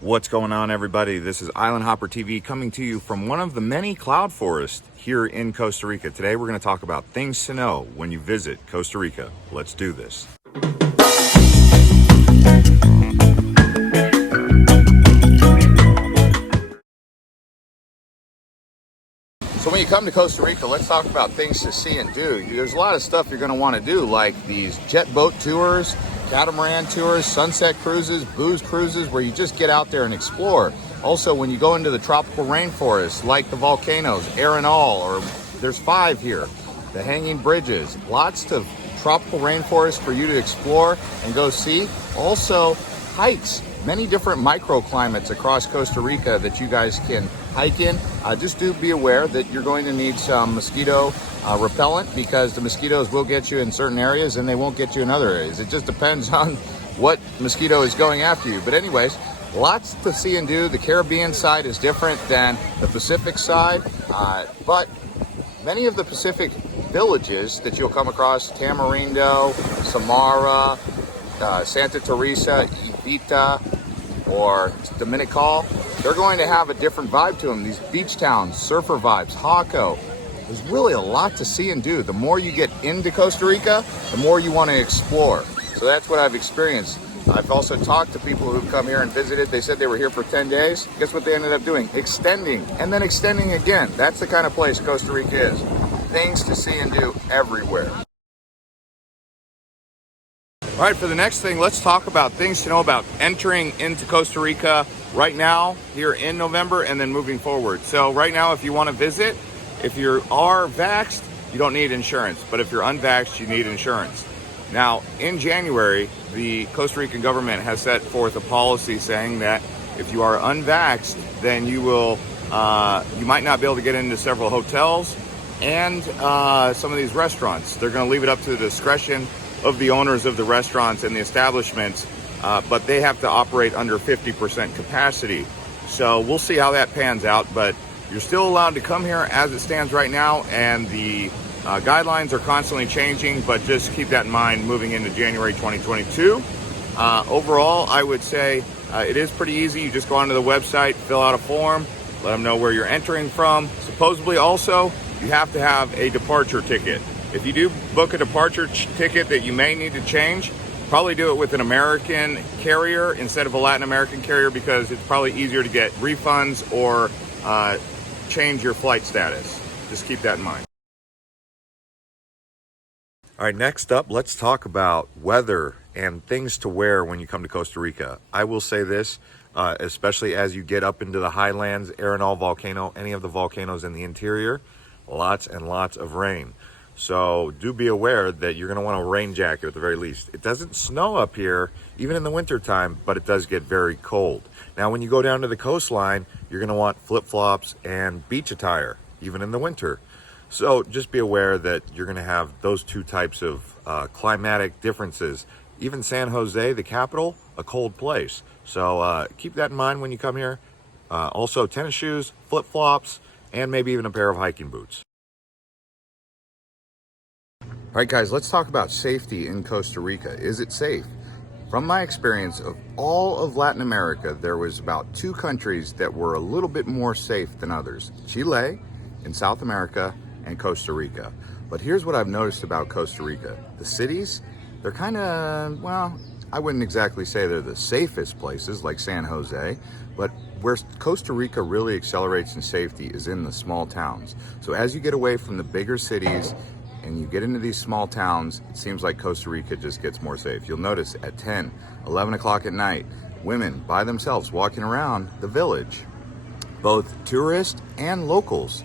What's going on, everybody? This is Island Hopper TV coming to you from one of the many cloud forests here in Costa Rica. Today we're going to talk about things to know when you visit Costa Rica. Let's do this. So when you come to Costa Rica, let's talk about things to see and do. There's a lot of stuff you're going to want to do, like these jet boat tours, catamaran tours, sunset cruises, booze cruises, where you just get out there and explore. Also, when you go into the tropical rainforest, like the volcanoes, Arenal, or there's 5 here, the hanging bridges, lots of tropical rainforest for you to explore and go see. Also, hikes, many different microclimates across Costa Rica that you guys can hike in. Just do be aware that you're going to need some mosquito repellent, because the mosquitoes will get you in certain areas and they won't get you in other areas. It just depends on what mosquito is going after you. But anyways, lots to see and do. The Caribbean side is different than the Pacific side, but many of the Pacific villages that you'll come across, Tamarindo, Samara, Santa Teresa, Evita, or Dominical, they're going to have a different vibe to them. These beach towns, surfer vibes, Jaco. There's really a lot to see and do. The more you get into Costa Rica, the more you want to explore. So that's what I've experienced. I've also talked to people who've come here and visited. They said they were here for 10 days. Guess what they ended up doing? Extending, and then extending again. That's the kind of place Costa Rica is. Things to see and do everywhere. All right, for the next thing, let's talk about things to know about entering into Costa Rica right now, here in November, and then moving forward. So right now, if you want to visit, if you are vaxxed, you don't need insurance. But if you're unvaxxed, you need insurance. Now, in January, the Costa Rican government has set forth a policy saying that if you are unvaxxed, then you might not be able to get into several hotels and some of these restaurants. They're going to leave it up to the discretion of the owners of the restaurants and the establishments, but they have to operate under 50% capacity. So we'll see how that pans out, but you're still allowed to come here as it stands right now, and the guidelines are constantly changing, but just keep that in mind moving into January 2022. Overall, I would say it is pretty easy. You just go onto the website, fill out a form, let them know where you're entering from. Supposedly also, you have to have a departure ticket. If you do book a departure ticket that you may need to change, probably do it with an American carrier instead of a Latin American carrier, because it's probably easier to get refunds or change your flight status. Just keep that in mind. All right, next up, let's talk about weather and things to wear when you come to Costa Rica. I will say this, especially as you get up into the highlands, Arenal volcano, any of the volcanoes in the interior, lots and lots of rain. So do be aware that you're going to want a rain jacket at the very least. It doesn't snow up here, even in the winter time, but it does get very cold. Now, when you go down to the coastline, you're going to want flip-flops and beach attire, even in the winter. So just be aware that you're going to have those two types of climatic differences. Even San Jose, the capital, a cold place. So keep that in mind when you come here. Also, tennis shoes, flip-flops, and maybe even a pair of hiking boots. All right, guys, let's talk about safety in Costa Rica. Is it safe? From my experience of all of Latin America, there was about 2 countries that were a little bit more safe than others. Chile in South America and Costa Rica. But here's what I've noticed about Costa Rica. The cities, they're kind of, well, I wouldn't exactly say they're the safest places like San Jose, but where Costa Rica really accelerates in safety is in the small towns. So as you get away from the bigger cities and you get into these small towns, it seems like Costa Rica just gets more safe. You'll notice at 10, 11 o'clock at night, women by themselves walking around the village, both tourists and locals.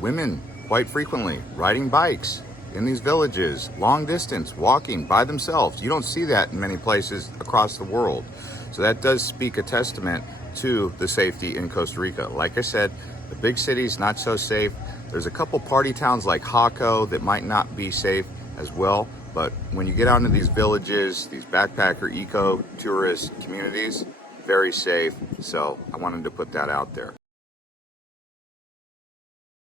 Women quite frequently riding bikes in these villages, long distance, walking by themselves. You don't see that in many places across the world. So that does speak a testament to the safety in Costa Rica. Like I said, the big cities, not so safe. There's a couple party towns like Jaco that might not be safe as well. But when you get out into these villages, these backpacker, eco-tourist communities, very safe. So I wanted to put that out there.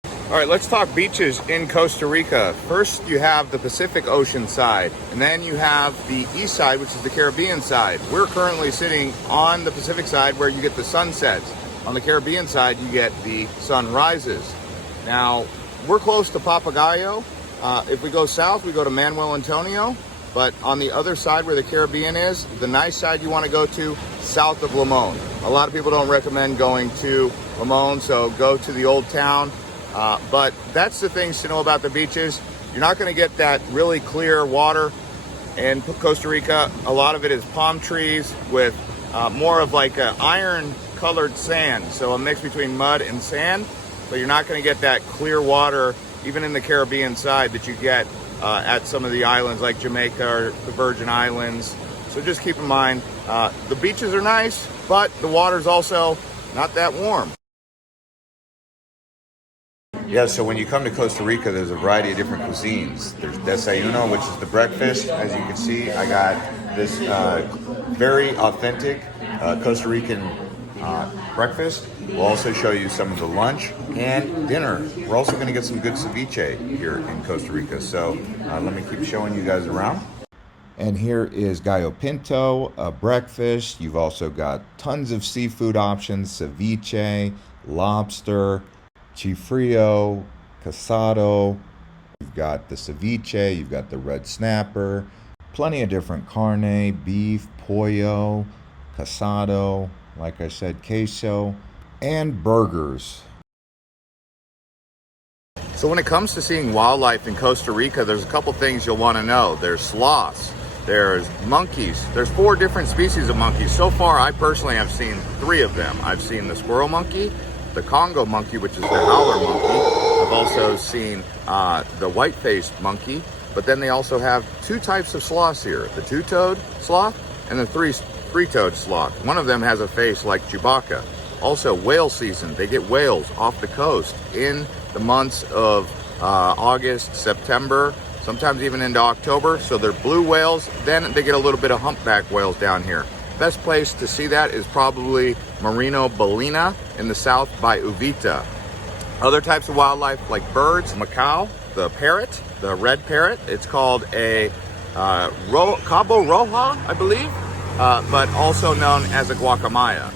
All All right, let's talk beaches in Costa Rica. First, you have the Pacific Ocean side, and then you have the east side, which is the Caribbean side. We're currently sitting on the Pacific side where you get the sunsets. On the Caribbean side, you get the sunrises. Now, we're close to Papagayo. If we go south, we go to Manuel Antonio. But on the other side where the Caribbean is, the nice side you want to go to, south of Limon. A lot of people don't recommend going to Limon, so go to the old town. But that's the things to know about the beaches. You're not going to get that really clear water in Costa Rica. A lot of it is palm trees with more of like an iron colored sand. So a mix between mud and sand. But you're not going to get that clear water even in the Caribbean side that you get at some of the islands like Jamaica or the Virgin Islands. So just keep in mind, the beaches are nice, but the water's also not that warm. Yeah, so when you come to Costa Rica, there's a variety of different cuisines. There's desayuno, which is the breakfast. As you can see, I got this very authentic Costa Rican breakfast. We'll also show you some of the lunch and dinner. We're also going to get some good ceviche here in Costa Rica. So let me keep showing you guys around. And here is gallo pinto, a breakfast. You've also got tons of seafood options, ceviche, lobster, chifrio, casado. You've got the ceviche, you've got the red snapper, plenty of different carne, beef, pollo, casado, like I said, queso, and burgers. So when it comes to seeing wildlife in Costa Rica, there's a couple things you'll want to know. There's sloths, there's monkeys. There's 4 different species of monkeys. So far, I personally have seen 3 of them. I've seen the squirrel monkey, the Congo monkey, which is the howler monkey. I've also seen the white-faced monkey, but then they also have 2 types of sloths here, the 2-toed sloth and the 3-toed sloth. One of them has a face like Chewbacca. Also, whale season. They get whales off the coast in the months of August, September, sometimes even into October. So they're blue whales. Then they get a little bit of humpback whales down here. Best place to see that is probably Marino Ballena in the south by Uvita. Other types of wildlife like birds, macaw, the parrot, the red parrot. It's called a Cabo Roja, I believe, but also known as a guacamaya.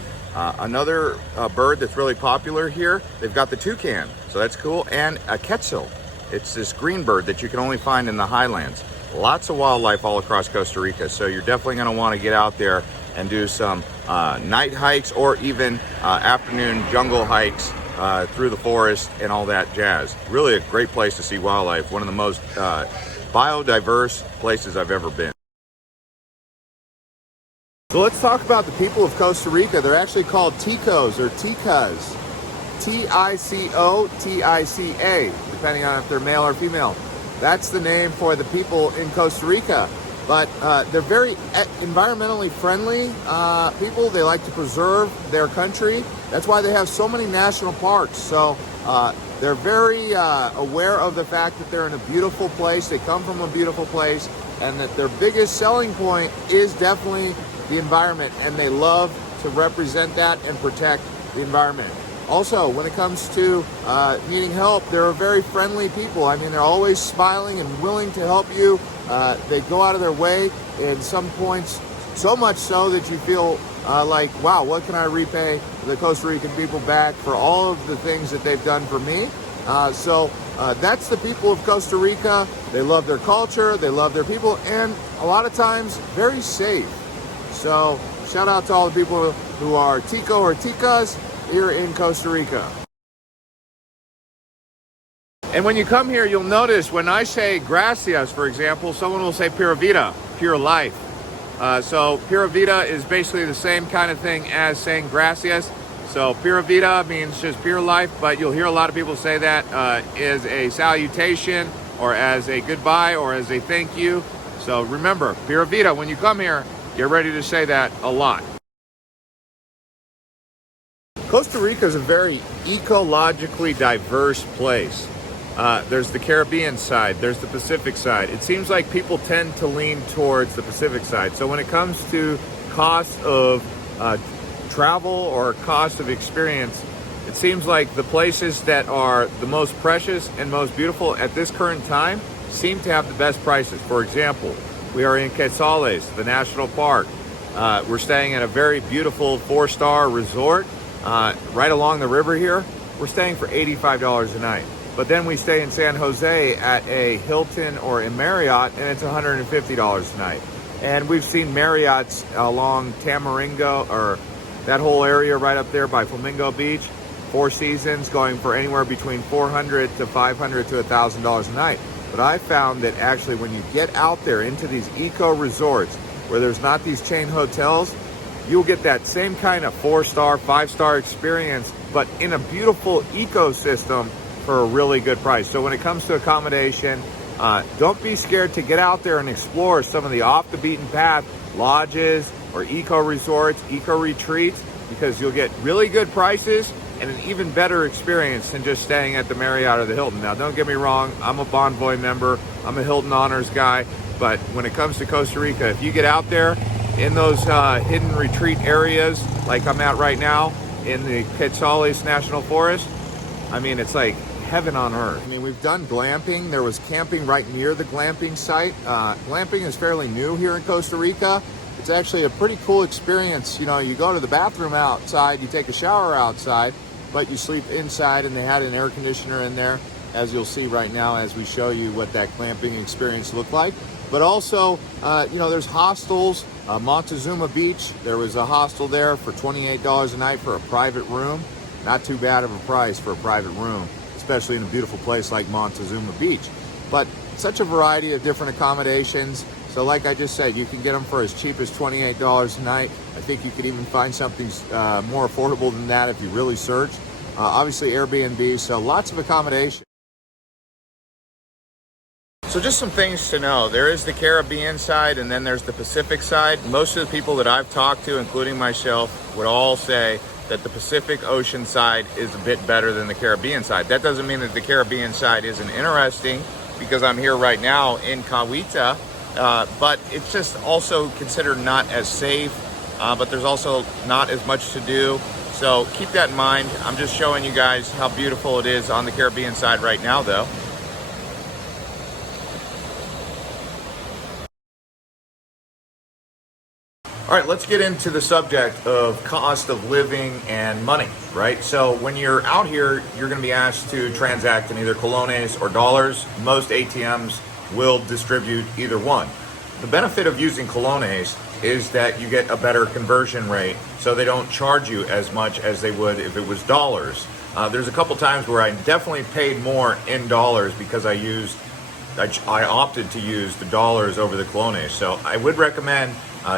Another bird that's really popular here, they've got the toucan, so that's cool, and a quetzal. It's this green bird that you can only find in the highlands. Lots of wildlife all across Costa Rica, so you're definitely going to want to get out there and do some night hikes or even afternoon jungle hikes through the forest and all that jazz. Really a great place to see wildlife, one of the most biodiverse places I've ever been. So let's talk about the people of Costa Rica. They're actually called Ticos or Ticas. T-I-C-O-T-I-C-A, depending on if they're male or female. That's the name for the people in Costa Rica. But they're very environmentally friendly people. They like to preserve their country. That's why they have so many national parks. So they're very aware of the fact that they're in a beautiful place. They come from a beautiful place, and that their biggest selling point is definitely the environment, and they love to represent that and protect the environment. Also, when it comes to needing help, they're very friendly people. I mean, they're always smiling and willing to help you. They go out of their way in some points, so much so that you feel like, wow, what can I repay the Costa Rican people back for all of the things that they've done for me? So that's the people of Costa Rica. They love their culture, they love their people, and a lot of times very safe. So shout out to all the people who are Tico or Ticas here in Costa Rica. And when you come here, you'll notice when I say gracias, for example, someone will say pura vida, pure life. So pura vida is basically the same kind of thing as saying gracias. So pura vida means just pure life, but you'll hear a lot of people say that as a salutation or as a goodbye or as a thank you. So remember, pura vida, when you come here, get ready to say that a lot. Costa Rica is a very ecologically diverse place. There's the Caribbean side, there's the Pacific side. It seems like people tend to lean towards the Pacific side. So when it comes to cost of travel or cost of experience, It seems like the places that are the most precious and most beautiful at this current time seem to have the best prices. For example, we are in Quetzales, the national park. We're staying at a very beautiful 4-star resort right along the river here. We're staying for $85 a night. But then we stay in San Jose at a Hilton or a Marriott, and it's $150 a night. And we've seen Marriotts along Tamaringo, or that whole area right up there by Flamingo Beach, Four Seasons, going for anywhere between $400 to $500 to $1,000 a night. But I found that actually when you get out there into these eco resorts where there's not these chain hotels, you'll get that same kind of 4-star, 5-star experience, but in a beautiful ecosystem for a really good price. So when it comes to accommodation, don't be scared to get out there and explore some of the off the beaten path lodges or eco resorts, eco retreats, because you'll get really good prices and an even better experience than just staying at the Marriott or the Hilton. Now, don't get me wrong, I'm a Bonvoy member, I'm a Hilton Honors guy, but when it comes to Costa Rica, if you get out there in those hidden retreat areas like I'm at right now in the Quetzales National Forest, I mean, it's like heaven on earth. I mean, we've done glamping. There was camping right near the glamping site. Glamping is fairly new here in Costa Rica. It's actually a pretty cool experience. You know, you go to the bathroom outside, you take a shower outside, but you sleep inside, and they had an air conditioner in there, as you'll see right now as we show you what that glamping experience looked like. But also, you know, there's hostels. Montezuma Beach, there was a hostel there for $28 a night for a private room. Not too bad of a price for a private room, especially in a beautiful place like Montezuma Beach. But such a variety of different accommodations. So like I just said, you can get them for as cheap as $28 a night. I think you could even find something more affordable than that if you really search. Obviously Airbnb, so lots of accommodation. So just some things to know. There is the Caribbean side and then there's the Pacific side. Most of the people that I've talked to, including myself, would all say that the Pacific Ocean side is a bit better than the Caribbean side. That doesn't mean that the Caribbean side isn't interesting, because I'm here right now in Cahuita, but it's just also considered not as safe, but there's also not as much to do. So keep that in mind. I'm just showing you guys how beautiful it is on the Caribbean side right now though. All right, let's get into the subject of cost of living and money, right? So when you're out here, you're gonna be asked to transact in either colones or dollars. Most ATMs will distribute either one. The benefit of using colones is that you get a better conversion rate, so they don't charge you as much as they would if it was dollars. There's a couple times where I definitely paid more in dollars because I opted to use the dollars over the colones. So I would recommend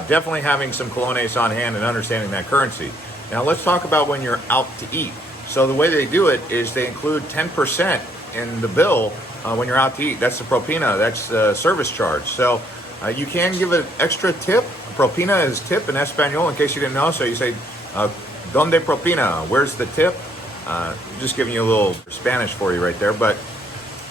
definitely having some colones on hand and understanding that currency. Now let's talk about when you're out to eat. So the way they do it is they include 10% in the bill when you're out to eat. That's the propina, that's the service charge. So you can give an extra tip. Propina is tip in Espanol, in case you didn't know. So you say, donde propina, where's the tip? Just giving you a little Spanish for you right there. But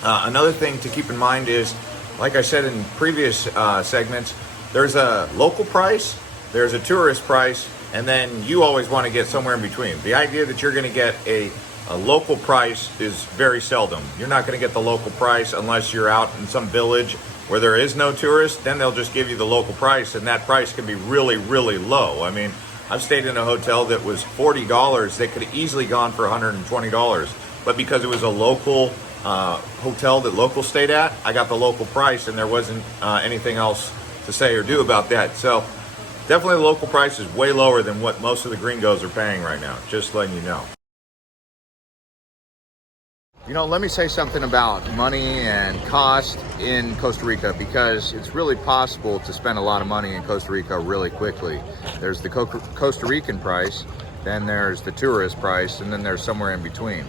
another thing to keep in mind is, like I said in previous segments, there's a local price, there's a tourist price, and then you always want to get somewhere in between. The idea that you're going to get a local price is very seldom. You're not going to get the local price unless you're out in some village where there is no tourist. Then they'll just give you the local price, and that price can be really, really low. I mean, I've stayed in a hotel that was $40 that could have easily gone for $120, but because it was a local hotel that locals stayed at, I got the local price, and there wasn't anything else to say or do about that. So definitely the local price is way lower than what most of the gringos are paying right now, just letting you know. You know, let me say something about money and cost in Costa Rica, because it's really possible to spend a lot of money in Costa Rica really quickly. There's the Costa Rican price, then there's the tourist price, and then there's somewhere in between.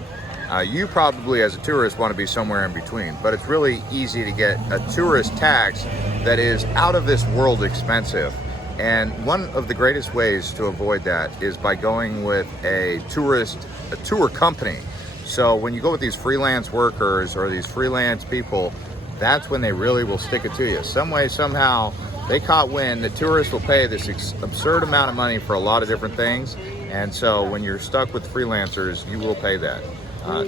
You probably as a tourist want to be somewhere in between, but it's really easy to get a tourist tax that is out of this world expensive. And one of the greatest ways to avoid that is by going with a tour company. So when you go with these freelance workers or these freelance people, that's when they really will stick it to you. Some way, somehow, they caught wind that tourists will pay this absurd amount of money for a lot of different things, And so when you're stuck with freelancers, you will pay that.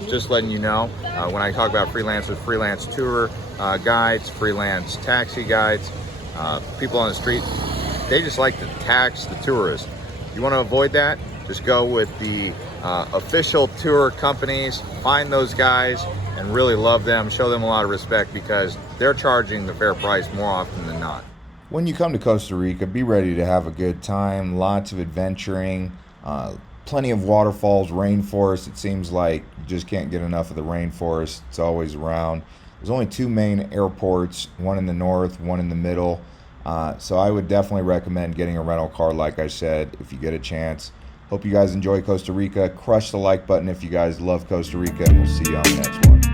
Just letting you know, when I talk about freelancers, freelance tour guides, freelance taxi guides, people on the street, they just like to tax the tourists. You want to avoid that? Just go with the official tour companies, find those guys and really love them, show them a lot of respect because they're charging the fair price more often than not. When you come to Costa Rica, be ready to have a good time, lots of adventuring, plenty of waterfalls, rainforest. It seems like you just can't get enough of the rainforest. It's always around. There's only 2 main airports, one in the north, one in the middle. So I would definitely recommend getting a rental car, like I said, if you get a chance. Hope you guys enjoy Costa Rica. Crush the like button if you guys love Costa Rica, and we'll see you on the next one.